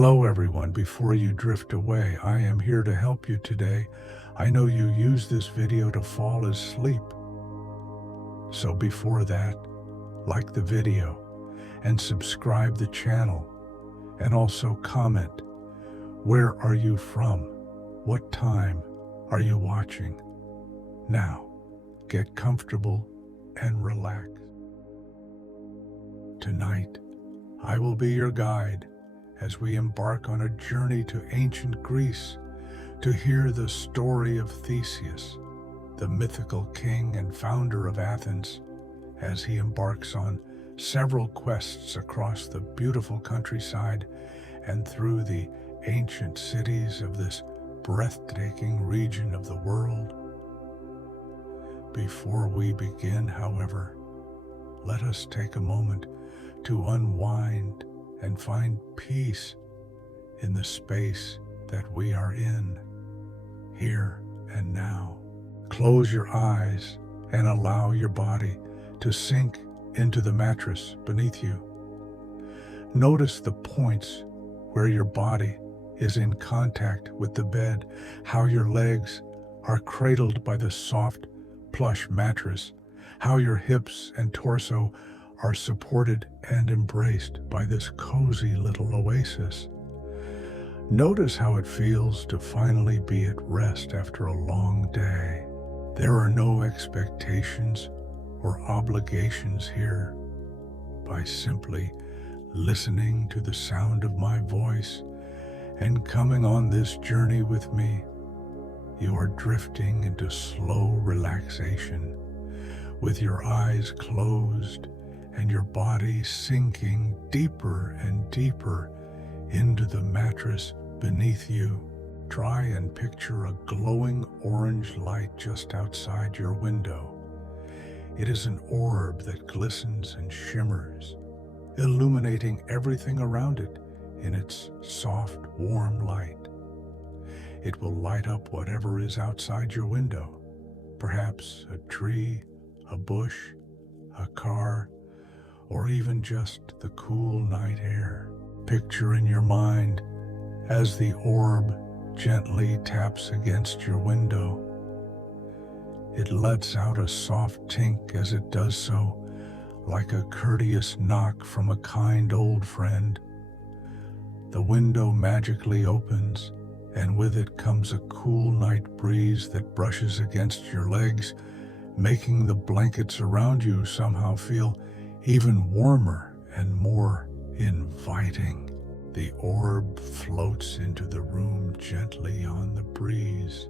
Hello everyone, before you drift away, I am here to help you today. I know you use this video to fall asleep. So before that, like the video and subscribe the channel, and also comment, where are you from? What time are you watching? Now, get comfortable and relax. Tonight, I will be your guide as we embark on a journey to ancient Greece to hear the story of Theseus, the mythical king and founder of Athens, as he embarks on several quests across the beautiful countryside and through the ancient cities of this breathtaking region of the world. Before we begin, however, let us take a moment to unwind and find peace in the space that we are in, here and now. Close your eyes and allow your body to sink into the mattress beneath you. Notice the points where your body is in contact with the bed, how your legs are cradled by the soft, plush mattress, how your hips and torso are supported and embraced by this cozy little oasis. Notice how it feels to finally be at rest after a long day. There are no expectations or obligations here. By simply listening to the sound of my voice and coming on this journey with me, you are drifting into slow relaxation, with your eyes closed and your body sinking deeper and deeper into the mattress beneath you. Try and picture a glowing orange light just outside your window. It is an orb that glistens and shimmers, illuminating everything around it in its soft, warm light. It will light up whatever is outside your window, perhaps a tree, a bush, a car, or even just the cool night air. Picture in your mind as the orb gently taps against your window. It lets out a soft tink as it does so, like a courteous knock from a kind old friend. The window magically opens, and with it comes a cool night breeze that brushes against your legs, making the blankets around you somehow feel even warmer and more inviting. The orb floats into the room gently on the breeze,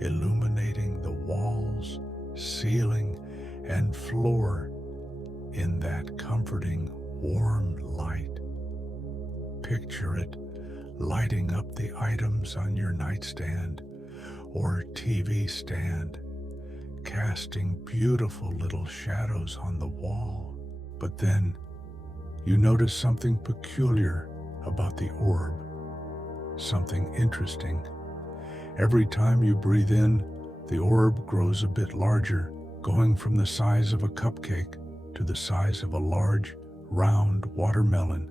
illuminating the walls, ceiling, and floor in that comforting, warm light. Picture it lighting up the items on your nightstand or TV stand, casting beautiful little shadows on the wall. But then you notice something peculiar about the orb, something interesting. Every time you breathe in, the orb grows a bit larger, going from the size of a cupcake to the size of a large, round watermelon.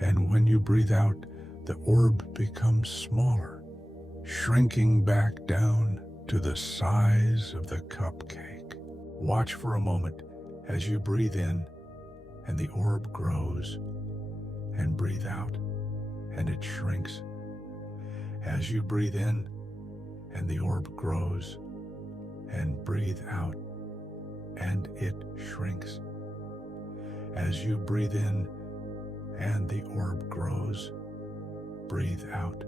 And when you breathe out, the orb becomes smaller, shrinking back down to the size of the cupcake. Watch for a moment as you breathe in and the orb grows, and breathe out and it shrinks. As you breathe in and the orb grows, and breathe out and it shrinks. As you breathe in and the orb grows, breathe out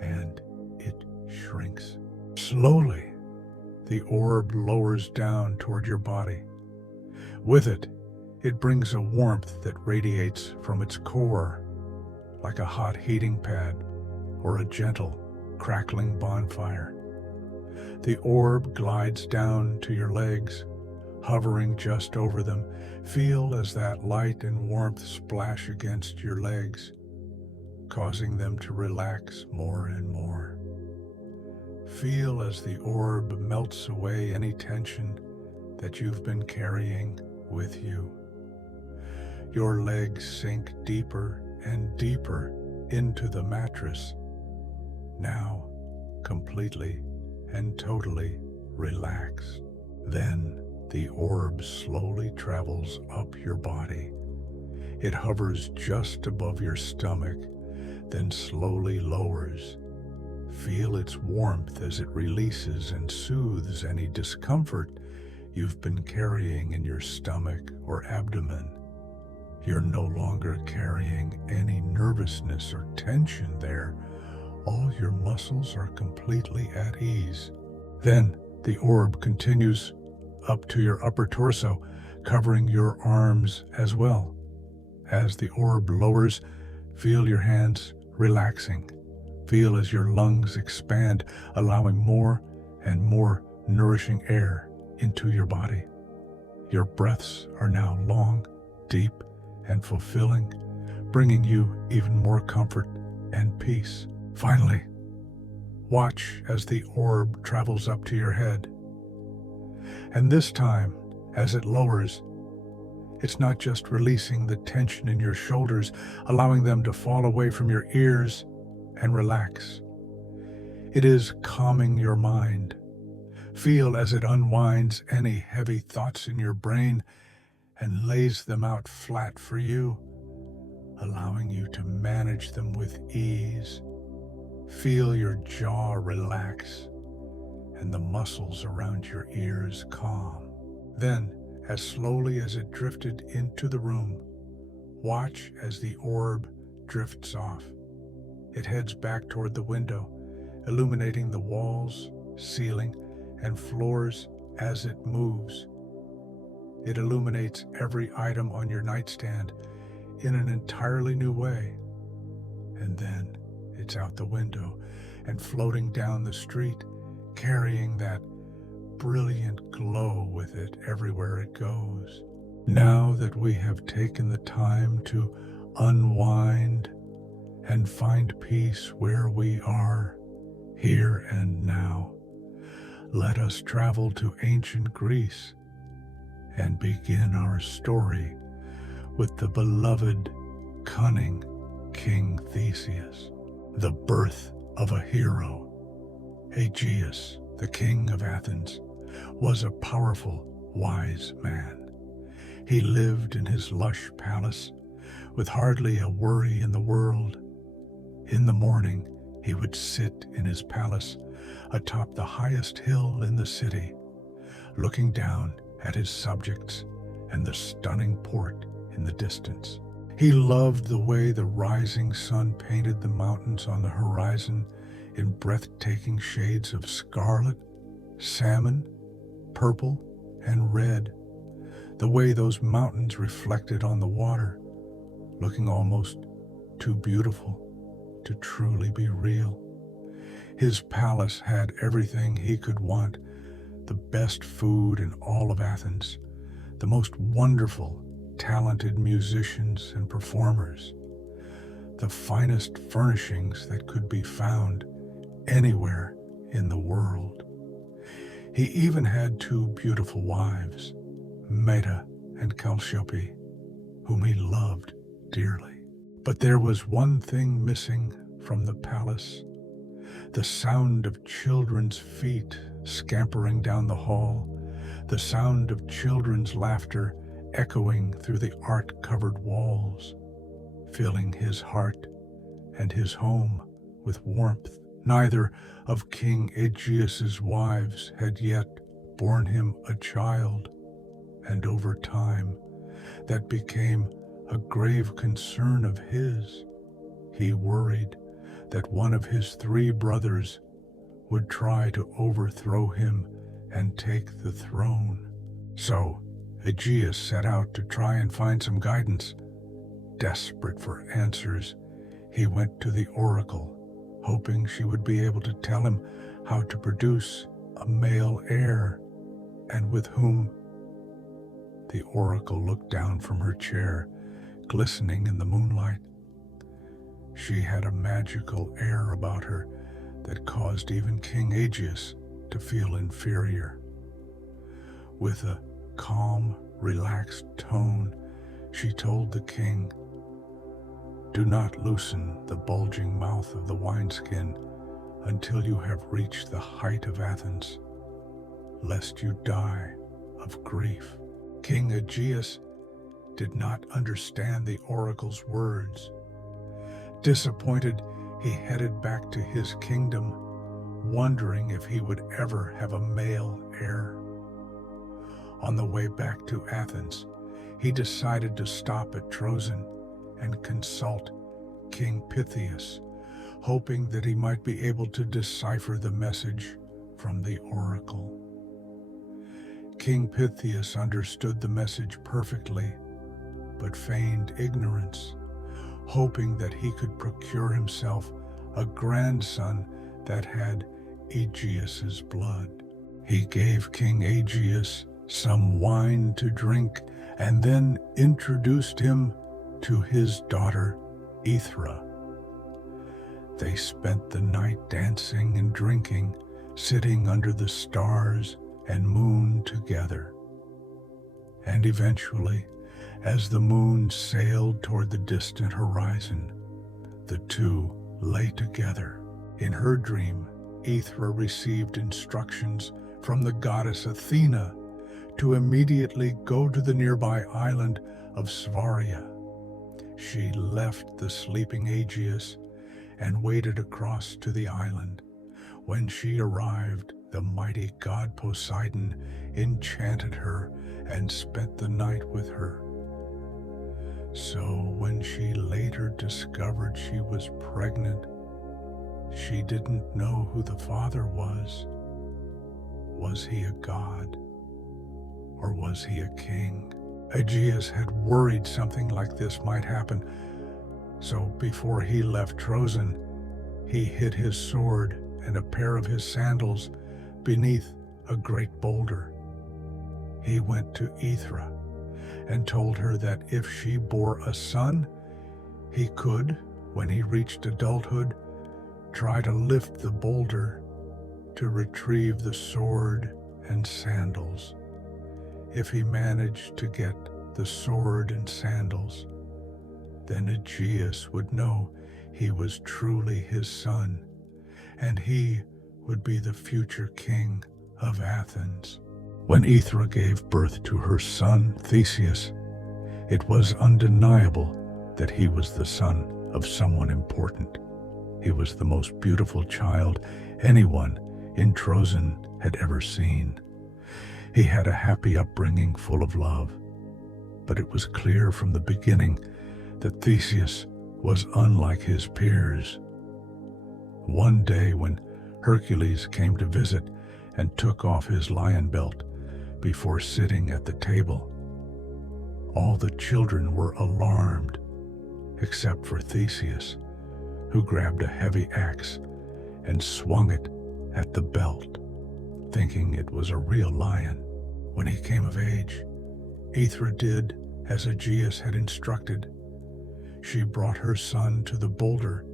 and it shrinks. Slowly, the orb lowers down toward your body. With it, it brings a warmth that radiates from its core, like a hot heating pad or a gentle, crackling bonfire. The orb glides down to your legs, hovering just over them. Feel as that light and warmth splash against your legs, causing them to relax more and more. Feel as the orb melts away any tension that you've been carrying with you. Your legs sink deeper and deeper into the mattress, now completely and totally relaxed. Then the orb slowly travels up your body. It hovers just above your stomach, then slowly lowers. Feel its warmth as it releases and soothes any discomfort you've been carrying in your stomach or abdomen. You're no longer carrying any nervousness or tension there. All your muscles are completely at ease. Then the orb continues up to your upper torso, covering your arms as well. As the orb lowers, feel your hands relaxing. Feel as your lungs expand, allowing more and more nourishing air into your body. Your breaths are now long, deep, and fulfilling, bringing you even more comfort and peace. Finally, watch as the orb travels up to your head. And this time, as it lowers, it's not just releasing the tension in your shoulders, allowing them to fall away from your ears and relax. It is calming your mind. Feel as it unwinds any heavy thoughts in your brain and lays them out flat for you, allowing you to manage them with ease. Feel your jaw relax and the muscles around your ears calm. Then, as slowly as it drifted into the room, watch as the orb drifts off. It heads back toward the window, illuminating the walls, ceiling, and floors as it moves. It illuminates every item on your nightstand in an entirely new way. And then it's out the window and floating down the street, carrying that brilliant glow with it everywhere it goes. Now that we have taken the time to unwind and find peace where we are, here and now, let us travel to ancient Greece and begin our story with the beloved, cunning King Theseus, the birth of a hero. Aegeus, the king of Athens, was a powerful, wise man. He lived in his lush palace with hardly a worry in the world. In the morning, he would sit in his palace atop the highest hill in the city, looking down at his subjects and the stunning port in the distance. He loved the way the rising sun painted the mountains on the horizon in breathtaking shades of scarlet, salmon, purple, and red. The way those mountains reflected on the water, looking almost too beautiful to truly be real. His palace had everything he could want: the best food in all of Athens, the most wonderful, talented musicians and performers, the finest furnishings that could be found anywhere in the world. He even had two beautiful wives, Medea and Chalciope, whom he loved dearly. But there was one thing missing from the palace: the sound of children's feet scampering down the hall, the sound of children's laughter echoing through the art-covered walls, filling his heart and his home with warmth. Neither of King Aegeus's wives had yet borne him a child, and over time that became a grave concern of his. He worried that one of his three brothers would try to overthrow him and take the throne. So Aegeus set out to try and find some guidance. Desperate for answers, he went to the oracle, hoping she would be able to tell him how to produce a male heir, and with whom. The oracle looked down from her chair, glistening in the moonlight. She had a magical air about her that caused even King Aegeus to feel inferior. With a calm, relaxed tone, she told the king, Do not loosen the bulging mouth of the wineskin until you have reached the height of Athens, lest you die of grief." King Aegeus did not understand the oracle's words. Disappointed, he headed back to his kingdom, wondering if he would ever have a male heir. On the way back to Athens, he decided to stop at Troezen and consult King Pythius, hoping that he might be able to decipher the message from the oracle. King Pythius understood the message perfectly, but feigned ignorance, hoping that he could procure himself a grandson that had Aegeus's blood. He gave King Aegeus some wine to drink and then introduced him to his daughter Aethra. They spent the night dancing and drinking, sitting under the stars and moon together. And eventually, as the moon sailed toward the distant horizon, the two lay together. In her dream, Aethra received instructions from the goddess Athena to immediately go to the nearby island of Svaria. She left the sleeping Aegeus and waded across to the island. When she arrived, the mighty god Poseidon enchanted her and spent the night with her. So when she later discovered she was pregnant, she didn't know who the father was. Was he a god? Or was he a king? Aegeus had worried something like this might happen, so before he left Troezen, he hid his sword and a pair of his sandals beneath a great boulder. He went to Aethra and told her that if she bore a son, he could, when he reached adulthood, try to lift the boulder to retrieve the sword and sandals. If he managed to get the sword and sandals, then Aegeus would know he was truly his son, and he would be the future king of Athens. When Aethra gave birth to her son Theseus, it was undeniable that he was the son of someone important. He was the most beautiful child anyone in Troezen had ever seen. He had a happy upbringing full of love, but it was clear from the beginning that Theseus was unlike his peers. One day when Hercules came to visit and took off his lion belt before sitting at the table, all the children were alarmed, except for Theseus, who grabbed a heavy axe and swung it at the belt, thinking it was a real lion. When he came of age, Aethra did as Aegeus had instructed. She brought her son to the boulder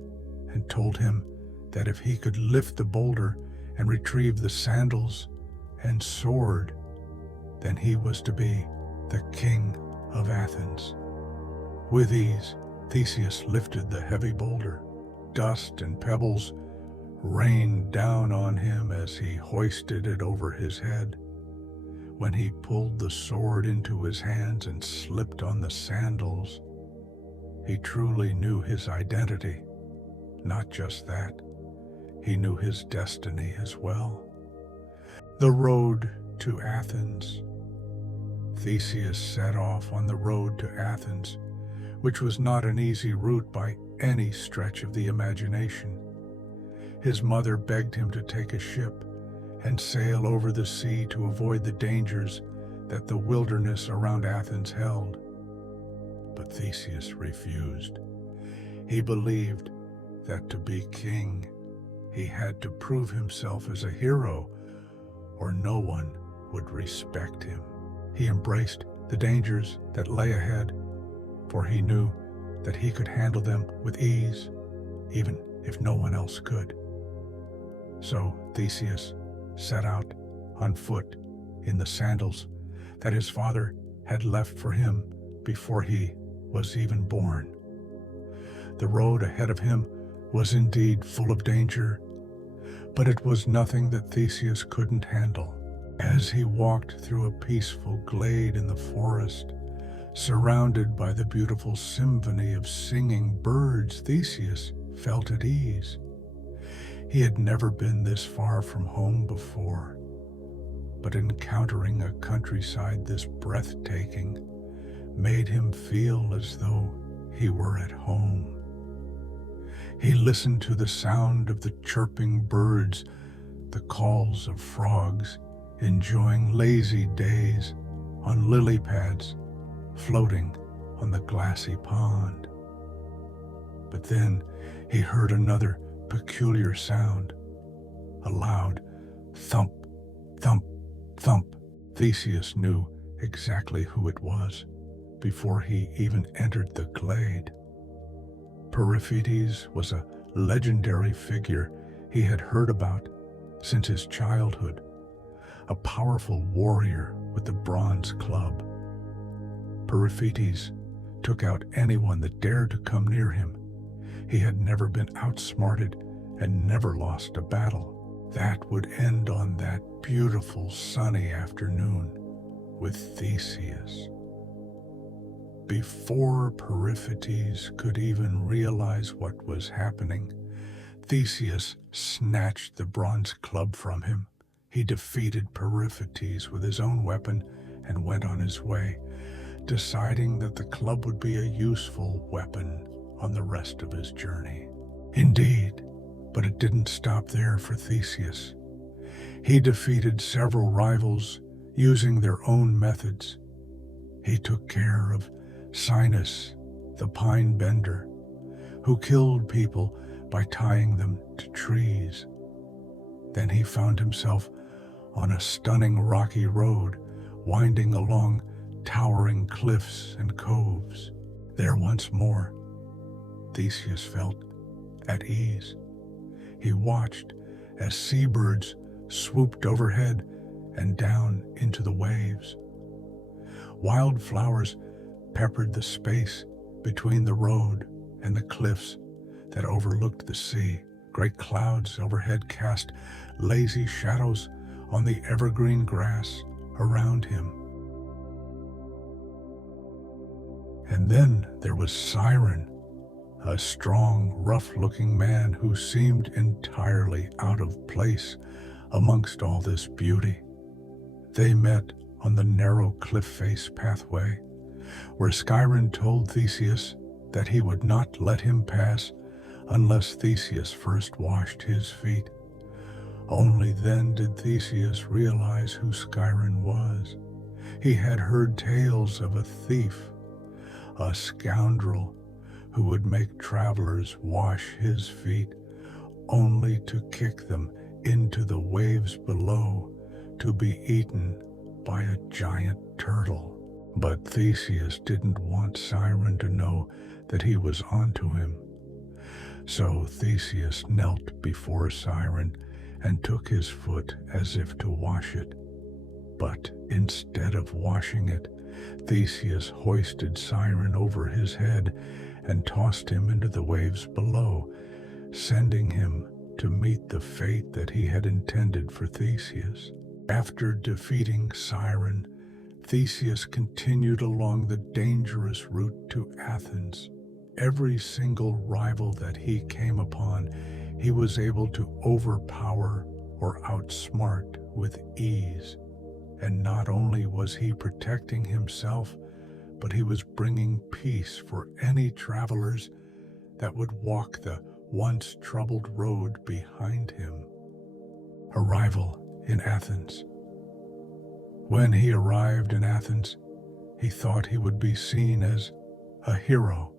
and told him that if he could lift the boulder and retrieve the sandals and sword, then he was to be the king of Athens. With ease, Theseus lifted the heavy boulder. Dust and pebbles rained down on him as he hoisted it over his head. When he pulled the sword into his hands and slipped on the sandals, he truly knew his identity. Not just that, he knew his destiny as well. The road to Athens. Theseus set off on the road to Athens, which was not an easy route by any stretch of the imagination. His mother begged him to take a ship and sail over the sea to avoid the dangers that the wilderness around Athens held. But Theseus refused. He believed that to be king, he had to prove himself as a hero, or no one would respect him. He embraced the dangers that lay ahead, for he knew that he could handle them with ease, even if no one else could. So Theseus set out on foot in the sandals that his father had left for him before he was even born. The road ahead of him was indeed full of danger, but it was nothing that Theseus couldn't handle. As he walked through a peaceful glade in the forest, surrounded by the beautiful symphony of singing birds, Theseus felt at ease. He had never been this far from home before, but encountering a countryside this breathtaking made him feel as though he were at home. He listened to the sound of the chirping birds, the calls of frogs, enjoying lazy days on lily pads floating on the glassy pond. But then he heard another peculiar sound, a loud thump, thump, thump. Theseus knew exactly who it was before he even entered the glade. Perseus was a legendary figure he had heard about since his childhood, a powerful warrior with the bronze club. Perseus took out anyone that dared to come near him. He had never been outsmarted and never lost a battle. That would end on that beautiful sunny afternoon with Theseus. Before Perseus could even realize what was happening, Theseus snatched the bronze club from him. He defeated Perseus with his own weapon and went on his way, deciding that the club would be a useful weapon on the rest of his journey. Indeed, but it didn't stop there for Theseus. He defeated several rivals using their own methods. He took care of Sinis, the pine bender, who killed people by tying them to trees. Then he found himself on a stunning rocky road winding along towering cliffs and coves. There once more, Theseus felt at ease. He watched as seabirds swooped overhead and down into the waves. Wildflowers peppered the space between the road and the cliffs that overlooked the sea. Great clouds overhead cast lazy shadows on the evergreen grass around him. And then there was Siren, a strong, rough-looking man who seemed entirely out of place amongst all this beauty. They met on the narrow cliff-face pathway, where Siren told Theseus that he would not let him pass unless Theseus first washed his feet. Only then did Theseus realize who Siren was. He had heard tales of a thief, a scoundrel who would make travelers wash his feet only to kick them into the waves below to be eaten by a giant turtle. But Theseus didn't want Siren to know that he was onto him. So Theseus knelt before Siren and took his foot as if to wash it. But instead of washing it, Theseus hoisted Siren over his head and tossed him into the waves below, sending him to meet the fate that he had intended for Theseus. After defeating Siren, Theseus continued along the dangerous route to Athens. Every single rival that he came upon, he was able to overpower or outsmart with ease. And not only was he protecting himself, but he was bringing peace for any travelers that would walk the once troubled road behind him. Arrival in Athens. When he arrived in Athens, he thought he would be seen as a hero,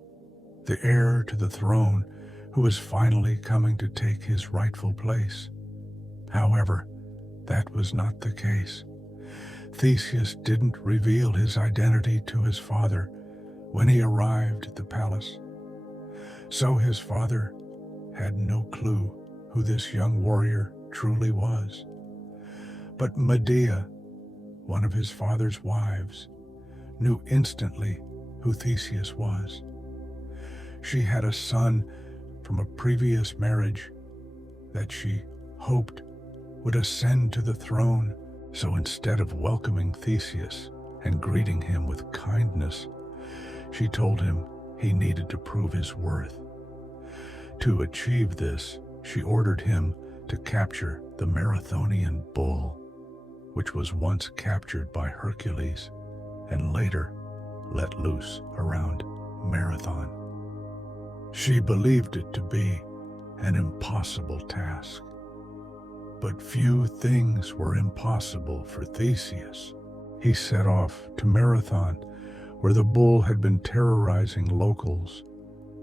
the heir to the throne who was finally coming to take his rightful place. However, that was not the case. Theseus didn't reveal his identity to his father when he arrived at the palace. So his father had no clue who this young warrior truly was. But Medea, one of his father's wives, knew instantly who Theseus was. She had a son from a previous marriage that she hoped would ascend to the throne. So instead of welcoming Theseus and greeting him with kindness, she told him he needed to prove his worth. To achieve this, she ordered him to capture the Marathonian bull, which was once captured by Hercules and later let loose around Marathon. She believed it to be an impossible task. But few things were impossible for Theseus. He set off to Marathon, where the bull had been terrorizing locals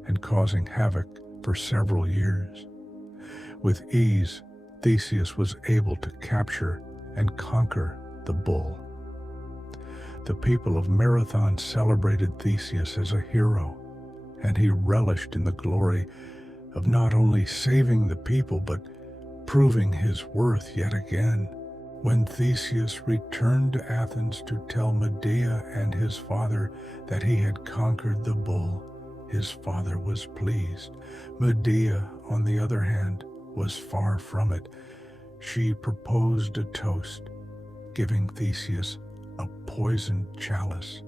and causing havoc for several years. With ease, Theseus was able to capture and conquer the bull. The people of Marathon celebrated Theseus as a hero, and he relished in the glory of not only saving the people but proving his worth yet again. When Theseus returned to Athens to tell Medea and his father that he had conquered the bull, his father was pleased. Medea, on the other hand, was far from it. She proposed a toast, giving Theseus a poisoned chalice.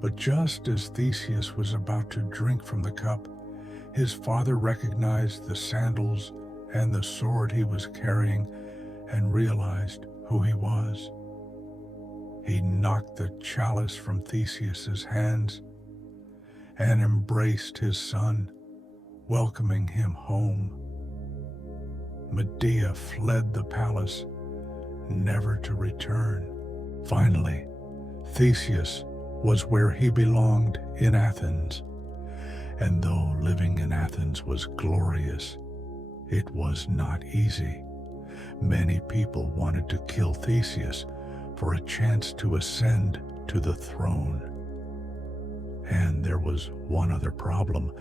But just as Theseus was about to drink from the cup, his father recognized the sandals and the sword he was carrying and realized who he was. He knocked the chalice from Theseus's hands and embraced his son, welcoming him home. Medea fled the palace, never to return. Finally, Theseus was where he belonged in Athens, and though living in Athens was glorious, it was not easy. Many people wanted to kill Theseus for a chance to ascend to the throne. And there was one other problem,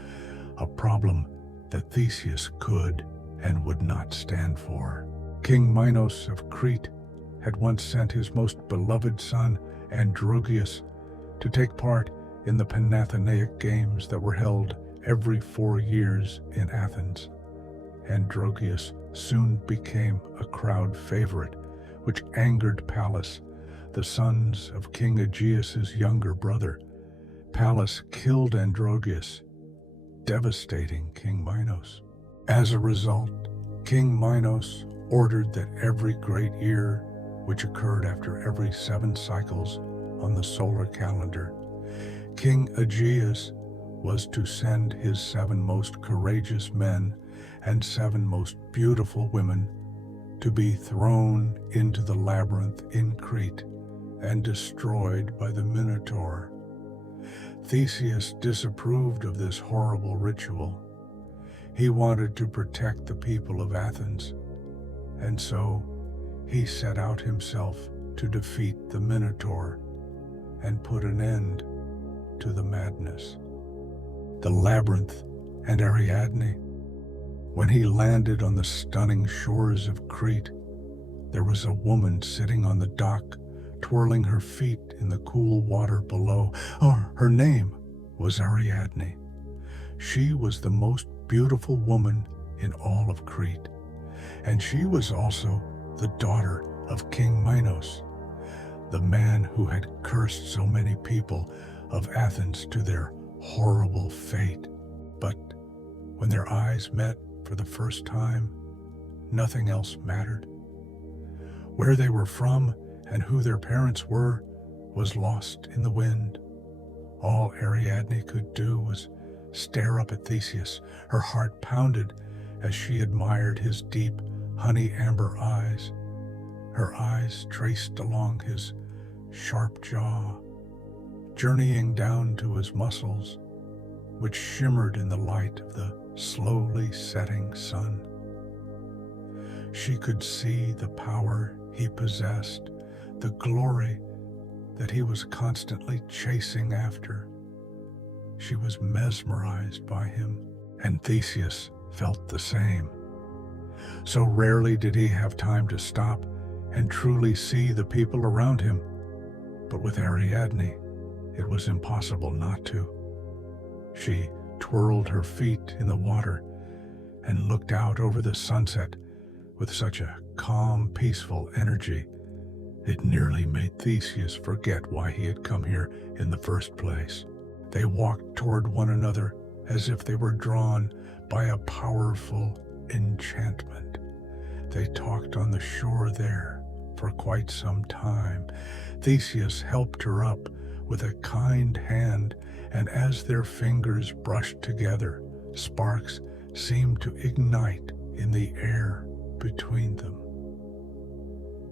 a problem that Theseus could and would not stand for. King Minos of Crete had once sent his most beloved son, Androgeus, to take part in the Panathenaic Games that were held every 4 years in Athens. Androgeus soon became a crowd favorite, which angered Pallas, the sons of King Aegeus's younger brother. Pallas killed Androgeus, devastating King Minos. As a result, King Minos ordered that every great year, which occurred after every 7 cycles on the solar calendar, King Aegeus was to send his 7 most courageous men and 7 most beautiful women to be thrown into the labyrinth in Crete and destroyed by the Minotaur. Theseus disapproved of this horrible ritual. He wanted to protect the people of Athens, and so he set out himself to defeat the Minotaur and put an end to the madness. The labyrinth and Ariadne. When he landed on the stunning shores of Crete, there was a woman sitting on the dock, twirling her feet in the cool water below. Her name was Ariadne. She was the most beautiful woman in all of Crete, and she was also the daughter of King Minos, the man who had cursed so many people of Athens to their horrible fate. But when their eyes met for the first time, nothing else mattered. Where they were from and who their parents were was lost in the wind. All Ariadne could do was stare up at Theseus. Her heart pounded as she admired his deep, honey amber eyes. Her eyes traced along his sharp jaw, journeying down to his muscles, which shimmered in the light of the slowly setting sun. She could see the power he possessed, the glory that he was constantly chasing after. She was mesmerized by him, and Theseus felt the same. So rarely did he have time to stop and truly see the people around him. But with Ariadne, it was impossible not to. She twirled her feet in the water and looked out over the sunset with such a calm, peaceful energy, it nearly made Theseus forget why he had come here in the first place. They walked toward one another as if they were drawn by a powerful enchantment. They talked on the shore there for quite some time. Theseus helped her up with a kind hand, and as their fingers brushed together, sparks seemed to ignite in the air between them.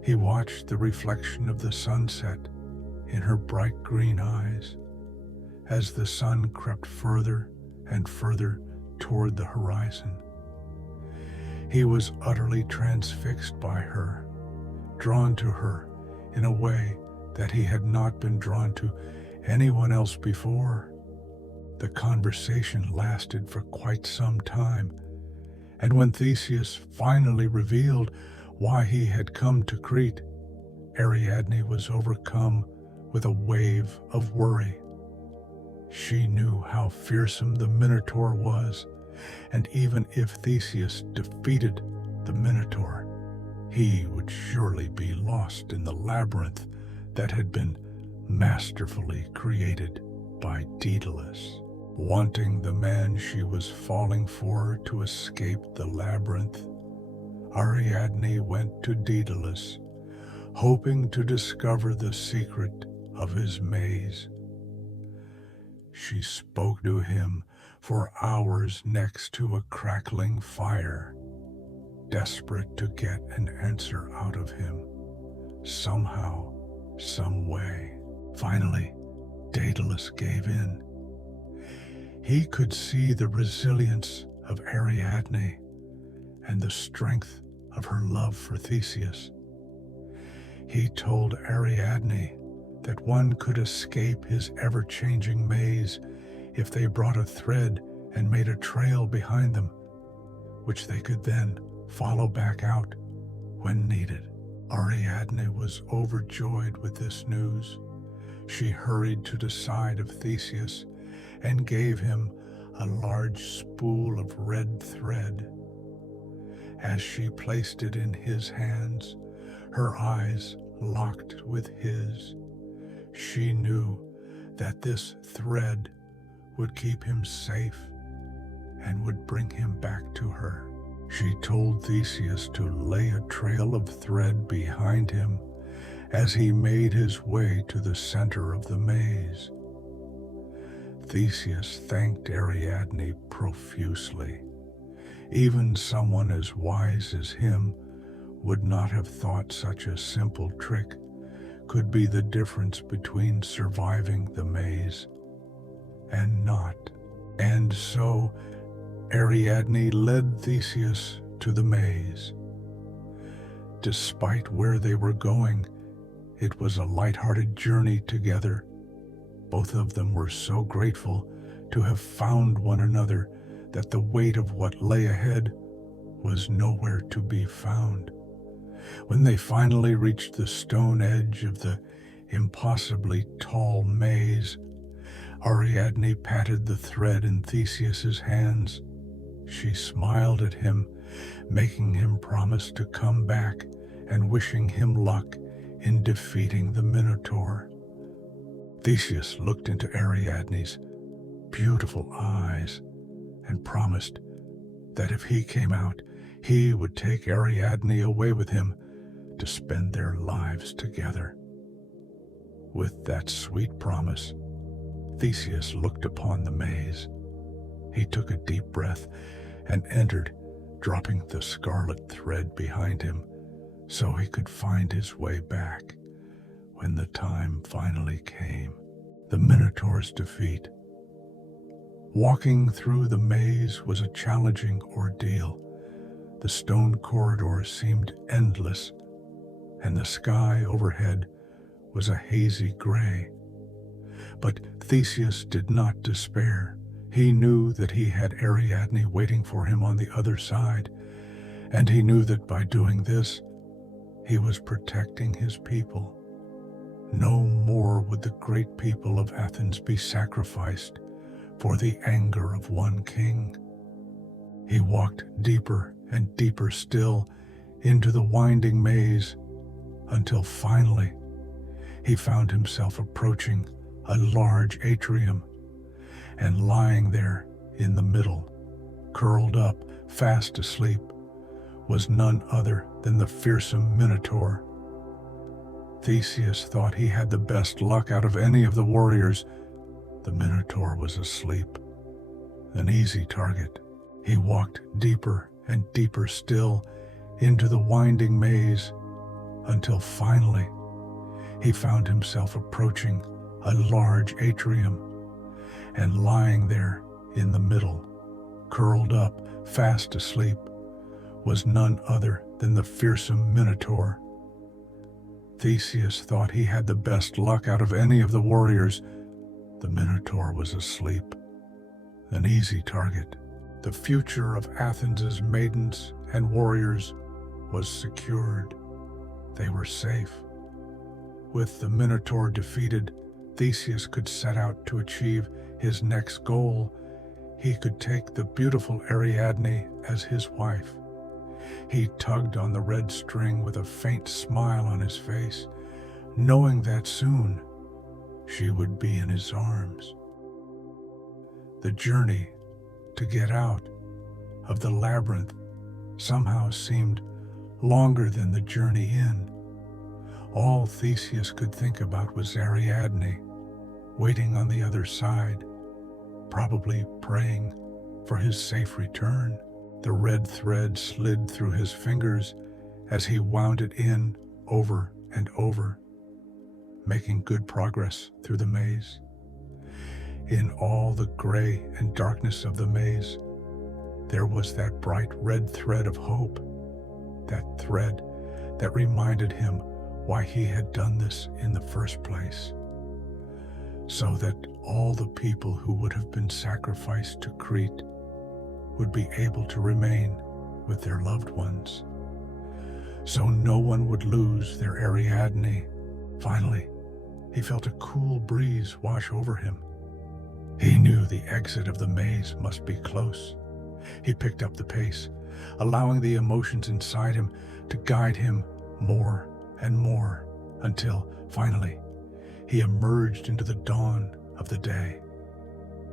He watched the reflection of the sunset in her bright green eyes as the sun crept further and further toward the horizon. He was utterly transfixed by her, drawn to her in a way that he had not been drawn to anyone else before. The conversation lasted for quite some time, and when Theseus finally revealed why he had come to Crete, Ariadne was overcome with a wave of worry. She knew how fearsome the Minotaur was, and even if Theseus defeated the Minotaur, he would surely be lost in the labyrinth that had been masterfully created by Daedalus. Wanting the man she was falling for to escape the labyrinth, Ariadne went to Daedalus, hoping to discover the secret of his maze. She spoke to him for hours next to a crackling fire, desperate to get an answer out of him, somehow, some way. Finally, Daedalus gave in. He could see the resilience of Ariadne and the strength of her love for Theseus. He told Ariadne that one could escape his ever-changing maze if they brought a thread and made a trail behind them, which they could then follow back out when needed. Ariadne was overjoyed with this news. She hurried to the side of Theseus and gave him a large spool of red thread. As she placed it in his hands, her eyes locked with his. She knew that this thread would keep him safe and would bring him back to her. She told Theseus to lay a trail of thread behind him as he made his way to the center of the maze. Theseus thanked Ariadne profusely. Even someone as wise as him would not have thought such a simple trick could be the difference between surviving the maze and not. And so Ariadne led Theseus to the maze. Despite where they were going, it was a light-hearted journey together. Both of them were so grateful to have found one another that the weight of what lay ahead was nowhere to be found. When they finally reached the stone edge of the impossibly tall maze, Ariadne patted the thread in Theseus's hands. She smiled at him, making him promise to come back and wishing him luck in defeating the Minotaur. Theseus looked into Ariadne's beautiful eyes and promised that if he came out, he would take Ariadne away with him to spend their lives together. With that sweet promise, Theseus looked upon the maze. He took a deep breath and entered, dropping the scarlet thread behind him so he could find his way back when the time finally came. The Minotaur's defeat. Walking through the maze was a challenging ordeal. The stone corridor seemed endless, and the sky overhead was a hazy gray. But Theseus did not despair. He knew that he had Ariadne waiting for him on the other side, and he knew that by doing this, he was protecting his people. No more would the great people of Athens be sacrificed, for the anger of one king. He walked deeper and deeper still into the winding maze until finally he found himself approaching a large atrium, and lying there in the middle, curled up, fast asleep, was none other than the fearsome Minotaur. Theseus thought he had the best luck out of any of the warriors. The Minotaur was asleep, an easy target. He walked deeper and deeper still into the winding maze until finally he found himself approaching a large atrium, and lying there in the middle, curled up, fast asleep, was none other than the fearsome Minotaur. Theseus thought he had the best luck out of any of the warriors. The Minotaur was asleep, an easy target. The future of Athens' maidens and warriors was secured. They were safe. With the Minotaur defeated, Theseus could set out to achieve his next goal. He could take the beautiful Ariadne as his wife. He tugged on the red string with a faint smile on his face, knowing that soon she would be in his arms. The journey to get out of the labyrinth somehow seemed longer than the journey in. All Theseus could think about was Ariadne, waiting on the other side, probably praying for his safe return. The red thread slid through his fingers as he wound it in over and over, making good progress through the maze. In all the gray and darkness of the maze, there was that bright red thread of hope, that thread that reminded him why he had done this in the first place, so that all the people who would have been sacrificed to Crete would be able to remain with their loved ones, so no one would lose their Ariadne. Finally, he felt a cool breeze wash over him. He knew the exit of the maze must be close. He picked up the pace, allowing the emotions inside him to guide him more and more, until finally he emerged into the dawn of the day.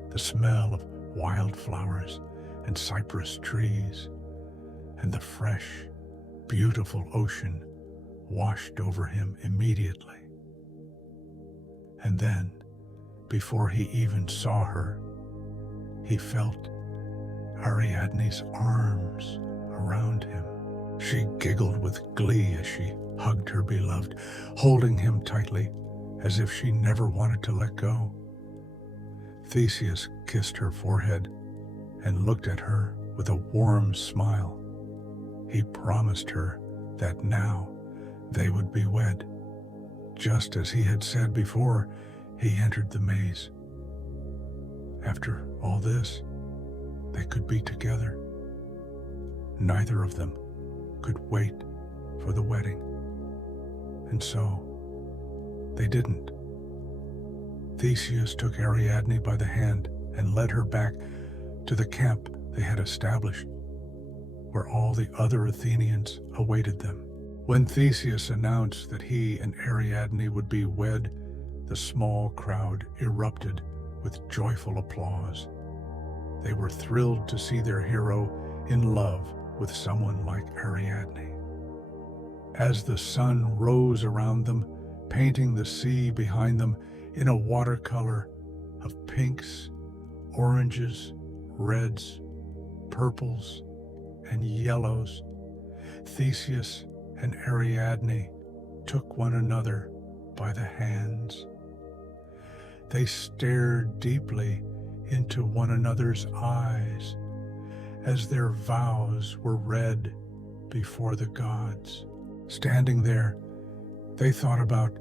The smell of wildflowers and cypress trees and the fresh, beautiful ocean washed over him immediately. And then, before he even saw her, he felt Ariadne's arms around him. She giggled with glee as she hugged her beloved, holding him tightly as if she never wanted to let go. Theseus kissed her forehead and looked at her with a warm smile. He promised her that now they would be wed, just as he had said before he entered the maze. After all this, they could be together. Neither of them could wait for the wedding, and so they didn't. Theseus took Ariadne by the hand and led her back to the camp they had established, where all the other Athenians awaited them. When Theseus announced that he and Ariadne would be wed, the small crowd erupted with joyful applause. They were thrilled to see their hero in love with someone like Ariadne. As the sun rose around them, painting the sea behind them in a watercolor of pinks, oranges, reds, purples, and yellows, Theseus and Ariadne took one another by the hands. They stared deeply into one another's eyes as their vows were read before the gods. Standing there, they thought about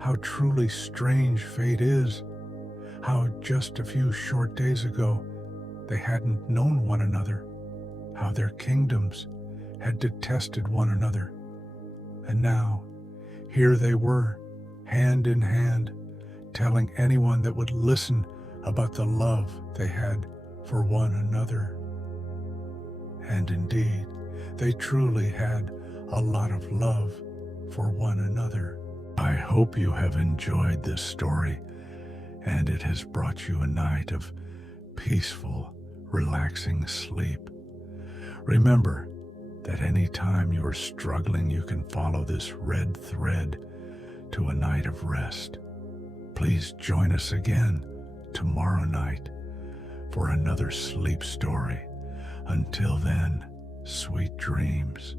how truly strange fate is, how just a few short days ago they hadn't known one another, how their kingdoms had detested one another, and now here they were, hand in hand, telling anyone that would listen about the love they had for one another. And indeed, they truly had a lot of love for one another. I hope you have enjoyed this story and it has brought you a night of peaceful, relaxing sleep. Remember that any time you are struggling, you can follow this red thread to a night of rest. Please join us again tomorrow night for another sleep story. Until then, sweet dreams.